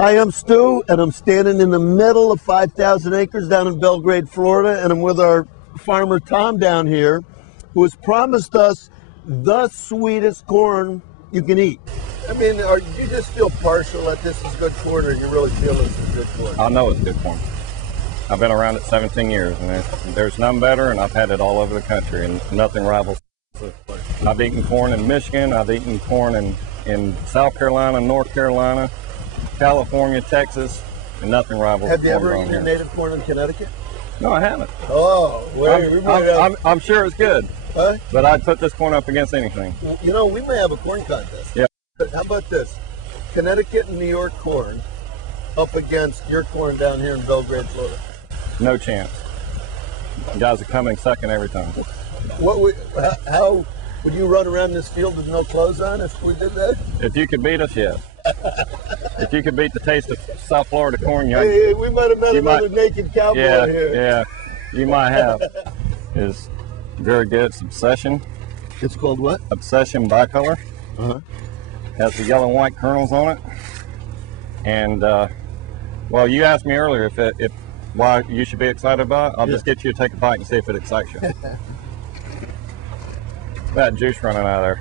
Hi, I'm Stu, and I'm standing in the middle of 5,000 acres down in Belgrade, Florida, and I'm with our farmer Tom down here, who has promised us the sweetest corn you can eat. I mean, do you just feel partial that this is good corn, or you really feel this is good corn? I know it's good corn. I've been around it 17 years, and there's none better, and I've had it all over the country, and nothing rivals. I've eaten corn in Michigan, I've eaten corn in South Carolina, North Carolina, California, Texas, and nothing rivals. Have you ever eaten your native corn in Connecticut? No, I haven't. Oh, well, I'm sure it's good, huh? but I'd put this corn up against anything. You know, we may have a corn contest. Yeah. How about this? Connecticut and New York corn up against your corn down here in Belgrade, Florida. No chance. You guys are coming second every time. How would you run around this field with no clothes on if we did that? If you could beat us, yes. If you could beat the taste of South Florida corn, hey, we might have met another naked cowboy here. Yeah, you might have. It's very good. It's Obsession. It's called what? Obsession Bicolor. Uh-huh. Has the yellow and white kernels on it. And well, you asked me earlier if why you should be excited about it. I'll just get you to take a bite and see if it excites you. That juice running out of there.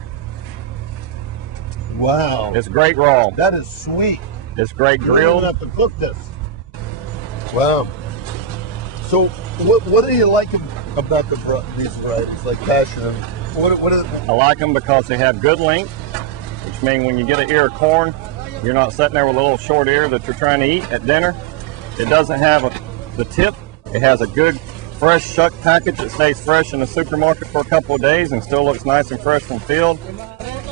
Wow. It's great raw. That is sweet. It's great grilled. You don't have to cook this. Wow. So what do you like about these varieties, like Passion? I like them because they have good length, which means when you get an ear of corn, you're not sitting there with a little short ear that you're trying to eat at dinner. It doesn't have the tip. It has a good fresh shuck package that stays fresh in the supermarket for a couple of days and still looks nice and fresh from field.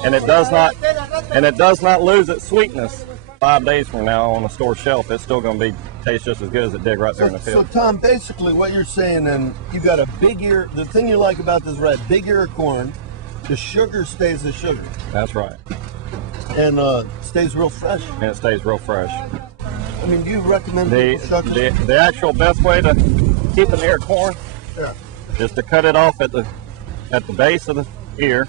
And it does not lose its sweetness. 5 days from now on a store shelf, it's still going to taste just as good as it did right there in the field. So Tom, basically what you're saying, then, you got a big ear. The thing you like about this big ear of corn, the sugar stays the sugar. That's right. And stays real fresh. And it stays real fresh. I mean, do you recommend people shuck it? The actual best way to keep an ear of corn is to cut it off at the base of the ear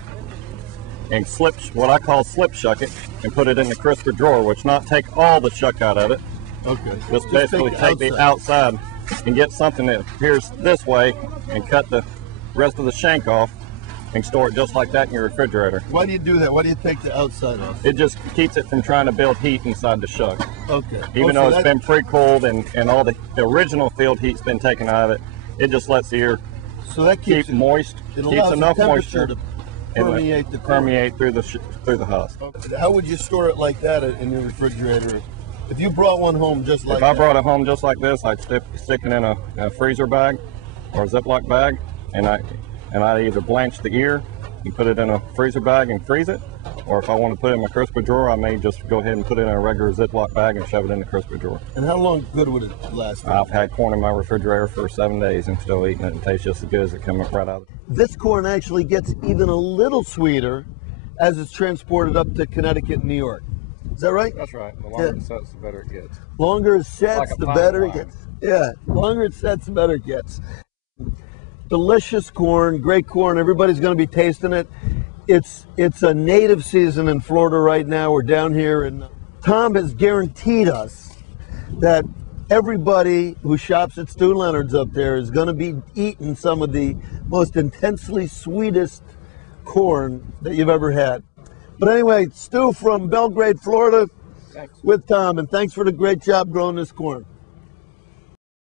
and what I call slip shuck it, and put it in the crisper drawer, which not take all the shuck out of it. Okay. Just basically take the outside and get something that appears this way and cut the rest of the shank off and store it just like that in your refrigerator. Why do you do that? Why do you take the outside off? It just keeps it from trying to build heat inside the shuck. Okay. Even though it's been pre-cooled and all the original field heat's been taken out of it, it just lets the ear keep moist, keeps enough moisture to permeate through the husk. Okay. How would you store it like that in your refrigerator? If you brought one home just like that? If I brought it home just like this, I'd stick it in a freezer bag or a Ziploc bag, and I'd either blanch the ear and put it in a freezer bag and freeze it, or if I want to put it in my crisper drawer, I may just go ahead and put it in a regular Ziploc bag and shove it in the crisper drawer. And how long good would it last? I've had corn in my refrigerator for 7 days and still eating it, and tastes just as good as it comes right out of it. This corn actually gets even a little sweeter as it's transported up to Connecticut and New York. Is that right? That's right. The longer it sets, the better it gets. Longer it sets, like the better it gets. Yeah, longer it sets, the better it gets. Delicious corn, great corn. Everybody's going to be tasting it. It's a native season in Florida right now. We're down here, and Tom has guaranteed us that everybody who shops at Stu Leonard's up there is going to be eating some of the most intensely sweetest corn that you've ever had. But anyway, Stu from Belgrade, Florida, with Tom, and thanks for the great job growing this corn.